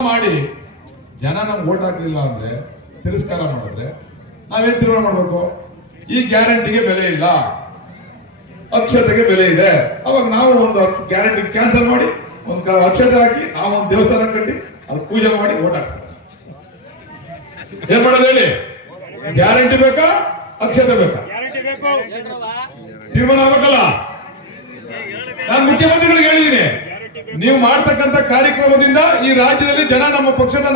ಮಾಡಿ ಜನ ನಮ್ಗೆ ಓಟ್ ಹಾಕ್ಲಿಲ್ಲ ಅಂದ್ರೆ ತಿರಸ್ಕಾರ ಮಾಡಿದ್ರೆ ನಾವೇನ್ ತೀರ್ಮಾನ ಮಾಡ್ಬೇಕು? ಈ ಗ್ಯಾರಂಟಿಗೆ ಬೆಲೆ ಇಲ್ಲ. ಅಕ್ಷತೆಗೆ ಬೆಲೆ ಇದೆ. ಅವಾಗ ನಾವು ಒಂದು ಗ್ಯಾರಂಟಿ ಕ್ಯಾನ್ಸಲ್ ಮಾಡಿ ಒಂದು ಅಕ್ಷತೆ ಹಾಕಿ ಆ ಒಂದು ದೇವಸ್ಥಾನ ಕಟ್ಟಿ ಅದು ಪೂಜೆ ಮಾಡಿ ಓಟ್ ಹಾಕ್ಸ್ತಾರೆ ಏನ್ ಮಾಡೋದು ಹೇಳಿ? ಗ್ಯಾರಂಟಿ ಬೇಕಾ? ಅಕ್ಷತೆ ಬೇಕು? ತೀರ್ಮಾನ ಆಗ್ಬೇಕಲ್ಲ? ನಾನು ಮುಖ್ಯಮಂತ್ರಿಗಳಿಗೆ ಹೇಳಿದ್ದೀನಿ ನೀವು ಮಾಡ್ತಕ್ಕಂತ ಕಾರ್ಯಕ್ರಮದಿಂದ ಈ ರಾಜ್ಯದಲ್ಲಿ ಜನ ನಮ್ಮ ಪಕ್ಷದ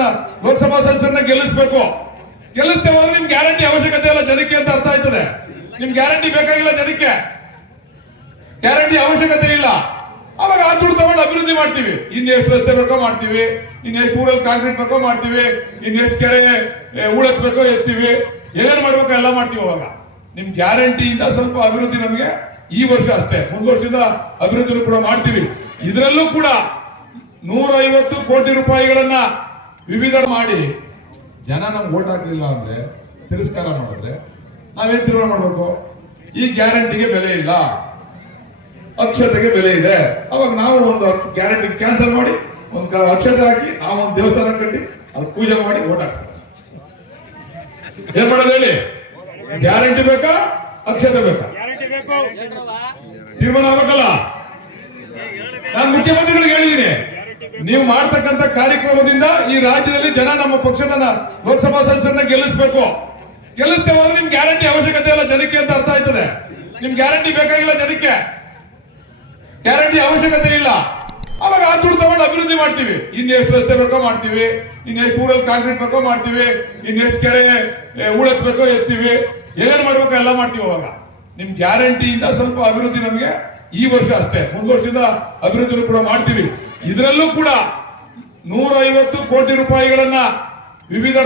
ಲೋಕಸಭಾ ಸದಸ್ಯರನ್ನ ಗೆಲ್ಲಿಸ್ಬೇಕು. ಗೆಲ್ಲಿಸ್ತೇವೆ ಅಂದ್ರೆ ನಿಮ್ ಗ್ಯಾರಂಟಿ ಅವಶ್ಯಕತೆ ಇಲ್ಲ ಜನಕ್ಕೆ ಅಂತ ಅರ್ಥ ಆಯ್ತದೆ. ನಿಮ್ ಗ್ಯಾರಂಟಿ ಬೇಕಾಗಿಲ್ಲ ಜನಕ್ಕೆ. ಗ್ಯಾರಂಟಿ ಅವಶ್ಯಕತೆ ಇಲ್ಲ. ಅವಾಗ ಆ ದುಡ್ಡು ತಗೊಂಡು ಅಭಿವೃದ್ಧಿ ಮಾಡ್ತೀವಿ. ಇನ್ನೆಷ್ಟು ರಸ್ತೆ ಬೇಕೋ ಮಾಡ್ತೀವಿ. ಇನ್ನೆಷ್ಟು ಊರಲ್ಲಿ ಕಾಂಕ್ರೀಟ್ ಬೇಕೋ ಮಾಡ್ತೀವಿ. ಇನ್ನೆಷ್ಟು ಕೆರೆ ಉಳಕ್ ಬೇಕೋ ಎತ್ತೀವಿ. ಏನೇನ್ ಮಾಡ್ಬೇಕೋ ಎಲ್ಲ ಮಾಡ್ತೀವಿ ಅವಾಗ. ನಿಮ್ ಗ್ಯಾರಂಟಿಯಿಂದ ಸ್ವಲ್ಪ ಅಭಿವೃದ್ಧಿ ನಮಗೆ ಈ ವರ್ಷ ಅಷ್ಟೇ. ಮುಂದ್ ವರ್ಷದಿಂದ ಅಭಿವೃದ್ಧಿ ಕೂಡ ಮಾಡ್ತೀವಿ. ಇದರಲ್ಲೂ ಕೂಡ ನೂರ ಐವತ್ತು ಕೋಟಿ ರೂಪಾಯಿಗಳನ್ನ ವಿವಿಧ ಮಾಡಿ ಜನ ನಮ್ಗೆ ಓಟ್ ಹಾಕಲಿಲ್ಲ ಅಂದ್ರೆ ತಿರಸ್ಕಾರ ಮಾಡಿದ್ರೆ ನಾವೇನ್ ತೀರ್ಮಾನ ಮಾಡಬೇಕು? ಈ ಗ್ಯಾರಂಟಿಗೆ ಬೆಲೆ ಇಲ್ಲ. ಅಕ್ಷತೆಗೆ ಬೆಲೆ ಇದೆ. ಅವಾಗ ನಾವು ಒಂದು ಗ್ಯಾರಂಟಿ ಕ್ಯಾನ್ಸಲ್ ಮಾಡಿ, ಒಂದು ಅಕ್ಷತೆ ಹಾಕಿ, ಆ ಒಂದು ದೇವಸ್ಥಾನ ಕಟ್ಟಿ, ಅದು ಪೂಜೆ ಮಾಡಿ ಓಟ್ ಹಾಕ್ಸ್ತಾರೆ ಏನ್ ಮಾಡೋದು ಹೇಳಿ? ಗ್ಯಾರಂಟಿ ಬೇಕಾ? ಅಕ್ಷತೆ ಬೇಕು? ತೀರ್ಮಾನ ಆಗ್ಬೇಕಲ್ಲ? ನಾನು ಮುಖ್ಯಮಂತ್ರಿಗಳಿಗೆ ಹೇಳಿದ್ದೀನಿ ನೀವು ಮಾಡ್ತಕ್ಕಂತ ಕಾರ್ಯಕ್ರಮದಿಂದ ಈ ರಾಜ್ಯದಲ್ಲಿ ಜನ ನಮ್ಮ ಪಕ್ಷದ ಲೋಕಸಭಾ ಸದಸ್ಯರನ್ನ ಗೆಲ್ಲಿಸಬೇಕು. ಗೆಲ್ಲಿಸ್ತೇವೆ ಅಂದ್ರೆ ನಿಮ್ ಗ್ಯಾರಂಟಿ ಅವಶ್ಯಕತೆ ಇಲ್ಲ ಜನಕ್ಕೆ ಅಂತ ಅರ್ಥ ಆಯ್ತದೆ. ನಿಮ್ ಗ್ಯಾರಂಟಿ ಬೇಕಾಗಿಲ್ಲ ಜನಕ್ಕೆ. ಗ್ಯಾರಂಟಿ ಅವಶ್ಯಕತೆ ಇಲ್ಲ. ಅವಾಗ ಆ ದುಡ್ಡು ತಗೊಂಡು ಅಭಿವೃದ್ಧಿ ಮಾಡ್ತೀವಿ. ಇನ್ನೆಷ್ಟು ರಸ್ತೆ ಬೇಕೋ ಮಾಡ್ತೀವಿ. ಇನ್ನೆಷ್ಟು ಊರಲ್ಲಿ ಕಾಂಕ್ರೀಟ್ ಬೇಕೋ ಮಾಡ್ತೀವಿ. ಇನ್ನೆಷ್ಟು ಕೆರೆ ಬೇಕೋ ಎತ್ತೀವಿ. ಏನೇನ್ ಮಾಡ್ಬೇಕೋ ಎಲ್ಲ ಮಾಡ್ತೀವಿ ಅವಾಗ ನಿಮ್ ಗ್ಯಾರಂಟಿಯಿಂದ ಸ್ವಲ್ಪ ಅಭಿವೃದ್ಧಿ ನಮಗೆ ಈ ವರ್ಷ ಅಷ್ಟೇ. ಮುಂದ್ ವರ್ಷದಿಂದ ಅಭಿವೃದ್ಧಿ ಕೂಡ ಮಾಡ್ತೀವಿ. ಇದರಲ್ಲೂ ಕೂಡ ನೂರ ಐವತ್ತು ಕೋಟಿ ರೂಪಾಯಿಗಳನ್ನ ವಿವಿಧ